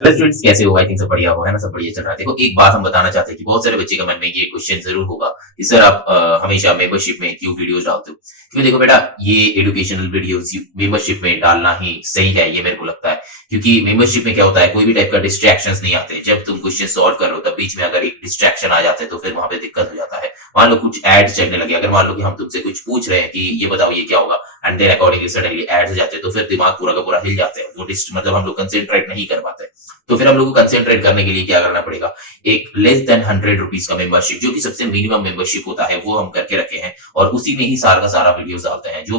Hello students, कैसे हो? I think सब बढ़िया हो, है ना? सब बढ़िया चल रहा है। देखो, एक बात हम बताना चाहते हैं कि बहुत सारे बच्चे के मन में ये क्वेश्चन जरूर होगा कि सर आप हमेशा मेंबरशिप में क्यों वीडियोस डालते हो? क्योंकि देखो बेटा, ये एजुकेशनल वीडियोस मेंबरशिप में डालना ही सही है, ये मेरे को लगता है। क्योंकि मेंबरशिप में क्या होता है, कोई भी टाइप का डिस्ट्रैक्शंस नहीं आते। जब तुम क्वेश्चन सॉल्व कर रहे हो तब बीच में अगर एक डिस्ट्रैक्शन आ जाता है तो फिर वहां पे दिक्कत हो जाता है। मान लो कुछ एड चलने लगे, अगर मान लो कि हम तुमसे कुछ पूछ रहे हैं कि ये बताओ ये क्या होगा, and then accordingly suddenly add हो जाते हैं, तो फिर दिमाग पूरा का पूरा हिल जाता है। वो मतलब हम लोग कंसेंट्रेट नहीं कर पाते। तो फिर हम लोग को कंसेंट्रेट करने के लिए क्या करना पड़ेगा, एक लेस देन 100 रुपीज का मेंबरशिप, जो कि सबसे मिनिमम मेंबरशिप होता है, वो हम करके रखे हैं। और उसी में ही सारा का सारा वीडियोस डालते हैं। जो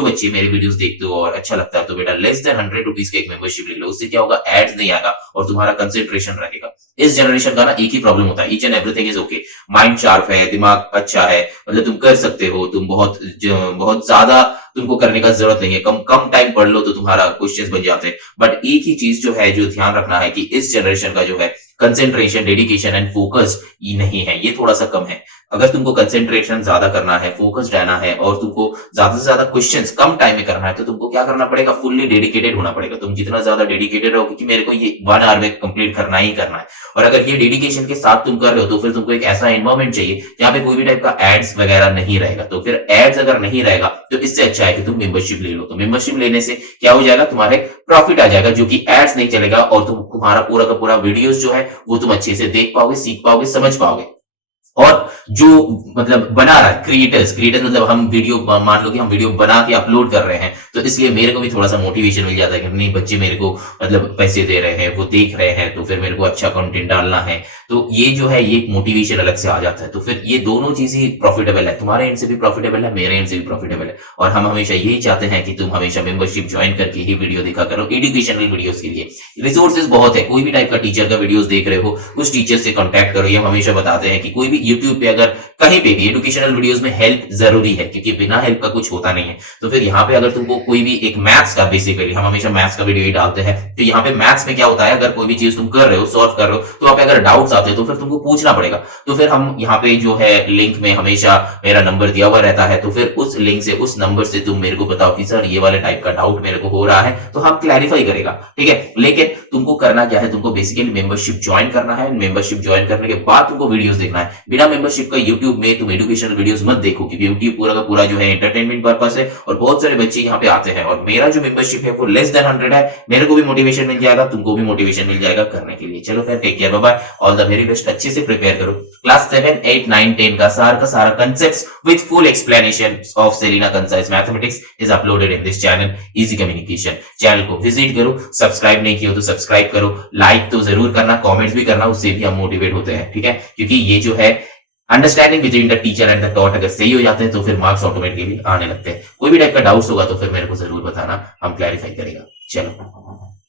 बच्चे मेरे वीडियोस देखते हो और अच्छा लगता है, तो बेटा लेस देन 100 रुपीज का एक मेंबरशिप ले लो। उससे क्या होगा, एड्स नहीं आएगा और तुम्हारा कंसेंट्रेशन रहेगा। इस जनरेशन का ना एक ही प्रॉब्लम होता है, each and everything is okay. Mind sharp है, दिमाग अच्छा है, मतलब तुम कर सकते हो, तुम बहुत ज्यादा तुमको करने का जरूरत नहीं है। कम कम टाइम पढ़ लो तो तुम्हारा क्वेश्चंस बन जाते हैं। बट एक ही चीज जो है, जो ध्यान रखना है कि इस जनरेशन का जो है कंसेंट्रेशन, डेडिकेशन एंड फोकस ये नहीं है, ये थोड़ा सा कम है। अगर तुमको कंसेंट्रेशन ज्यादा करना है, फोकस रहना है और तुमको ज्यादा से ज्यादा क्वेश्चंस कम टाइम में करना है, तो तुमको क्या करना पड़ेगा, फुल्ली डेडिकेटेड होना पड़ेगा। तुम जितना ज्यादा डेडिकेटेड रहोगे कि मेरे को ये 1 आवर में कंप्लीट करना ही करना है, और अगर ये डेडिकेशन के साथ तुम कर रहे हो, तो फिर तुमको एक ऐसा एनवायरमेंट चाहिए जहां पे कोई भी टाइप का एड्स वगैरह नहीं रहेगा। तो फिर एड्स अगर नहीं रहेगा तो इससे अच्छा है कि तुम मेंबरशिप ले लो। तो मेंबरशिप लेने से क्या हो जाएगा, तुम्हारे प्रॉफिट आ जाएगा, जो कि एड्स नहीं चलेगा, और तुम्हारा पूरा का पूरा वीडियोस जो है वो तुम अच्छे से देख पाओगे, सीख पाओगे, समझ पाओगे। और जो मतलब बना रहा है, क्रिएटर्स क्रिएटर्स मतलब हम वीडियो, मान लो कि हम वीडियो बना के अपलोड कर रहे हैं, तो इसलिए मेरे को भी थोड़ा सा मोटिवेशन मिल जाता है कि नहीं, बच्चे मेरे को मतलब पैसे दे रहे हैं, वो देख रहे हैं, तो फिर मेरे को अच्छा कंटेंट डालना है। तो ये जो है, ये एक मोटिवेशन अलग से आ जाता है। तो फिर ये दोनों चीज ही प्रॉफिटेबल है, तुम्हारे एंड से भी प्रॉफिटेबल है, मेरे एंड से भी प्रॉफिटेबल है। और हम हमेशा यही चाहते हैं कि तुम हमेशा मेंबरशिप ज्वाइन करके ही वीडियो देखा करो, एजुकेशनल वीडियोस के लिए। रिसोर्सेज बहुत है, कोई भी टाइप का टीचर का वीडियोस देख रहे हो, उस टीचर से कांटेक्ट करो। ये हम हमेशा बताते हैं कि कोई भी यूट्यूब पे अगर कहीं पे भी एजुकेशनल वीडियोस में हेल्प जरूरी है, क्योंकि बिना हेल्प का कुछ होता नहीं है। तो फिर यहाँ पे अगर तुमको कोई भी एक मैथ्स का, बेसिकली हम हमेशा मैथ्स का वीडियो ही डालते हैं, तो यहाँ पे मैथ्स में क्या होता है, अगर कोई भी चीज तुम कर रहे हो, सॉल्व कर रहे हो, तो वहां पे अगर डाउट्स आते हैं तो फिर तुमको पूछना पड़ेगा। तो फिर हम यहाँ पे जो है लिंक में हमेशा मेरा नंबर दिया हुआ रहता है, तो फिर उस लिंक से, उस नंबर से तुम मेरे को बताओ कि सर ये वाले टाइप का डाउट मेरे को हो रहा है, तो हम क्लैरिफाई करेगा। ठीक है, लेकिन तुमको करना क्या है, तुमको बेसिकली मेंबरशिप ज्वाइन करना है। मेंबरशिप ज्वाइन करने के बाद तुमको वीडियोस देखना है। बिना मेंबरशिप का यूट्यूब में तुम एजुकेशनल वीडियोस मत देखो, क्योंकि यूट्यूब पूरा का पूरा जो है एंटरटेनमेंट पर्पस है, और बहुत सारे बच्चे यहाँ पे आते हैं। और मेरा जो मेंबरशिप है वो लेस देन 100 है, मेरे को भी मोटिवेशन मिल जाएगा, तुमको भी मोटिवेशन मिल जाएगा करने के लिए। चलो फिर, take care, bye bye, all the very best. अच्छे से प्रिपेयर करो। क्लास 7, 8, 9, 10 का सारा concept with full explanation of Selina concise mathematics is uploaded in this channel easy communication. Channel को विजिट करो, सब्सक्राइब नहीं किया तो सब्सक्राइब करो, लाइक तो जरूर करना, कमेंट्स भी करना, उससे भी हम मोटिवेट होते हैं। ठीक है, क्योंकि ये जो है understanding between the teacher and the taught अगर सही हो जाते हैं तो फिर मार्क्स ऑटोमेटिकली आने लगते हैं। कोई भी टाइप का डाउट्स होगा तो फिर मेरे को जरूर बताना, हम क्लैरिफाई करेगा। चलो।